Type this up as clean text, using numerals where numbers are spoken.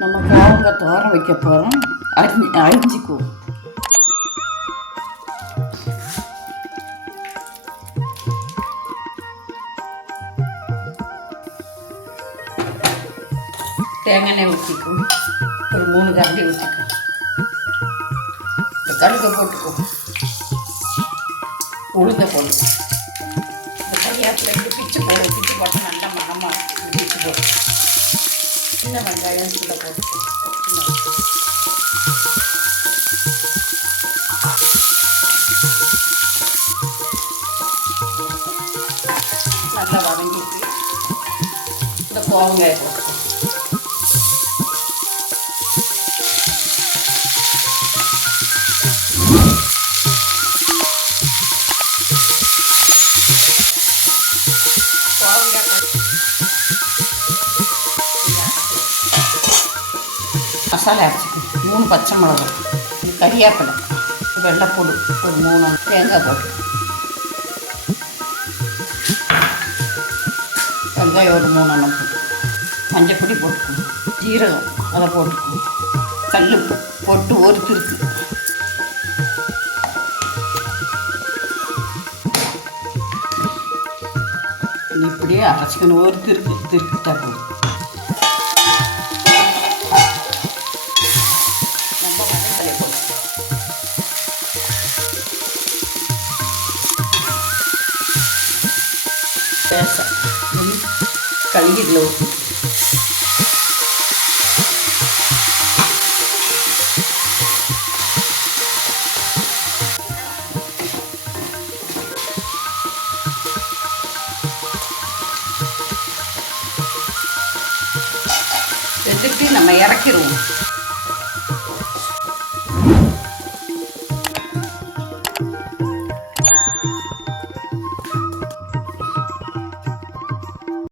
நம்ம கோவங்காய் தோரம் வைக்க போகிறோம். அரிஞ்சிக்குவோம். தேங்காய் எண்ணெய் ஊற்றிக்கும். ஒரு 3 கரண்டி ஊற்றிக்கும். இந்த கடுகை போட்டுக்கும். உளுந்த போடும். இந்த கையாட்டில் பிச்சு போடும். பிச்சு போட்டு நல்லா மணமாக பிச்சு போடும். சின்ன வெங்காயம் கூட போட்டுக்கும். நல்லா வதங்கிட்டு இந்த கோவங்காயை போட்டுக்கும். மசாலா அரைச்சிக்கும். 3 பச்சை மிளகாய், கறிவேப்பிலை, வெள்ளைப்பூடு ஒரு 3, தேங்காய் போட்டு, வெங்காயம் ஒரு 3 எண்ணம் போட்டு, மஞ்சப்பொடி போட்டுக்கணும், ஜீரகம் அதை போட்டுக்கணும், கல் போட்டு ஒரு திருக்கு, இப்படியே அரைச்சிக்கணும். ஒரு திருக்கிட்டா போதும். கழுகிடல ஊற்றி எடுத்துட்டு நம்ம இறக்கிடுவோம்.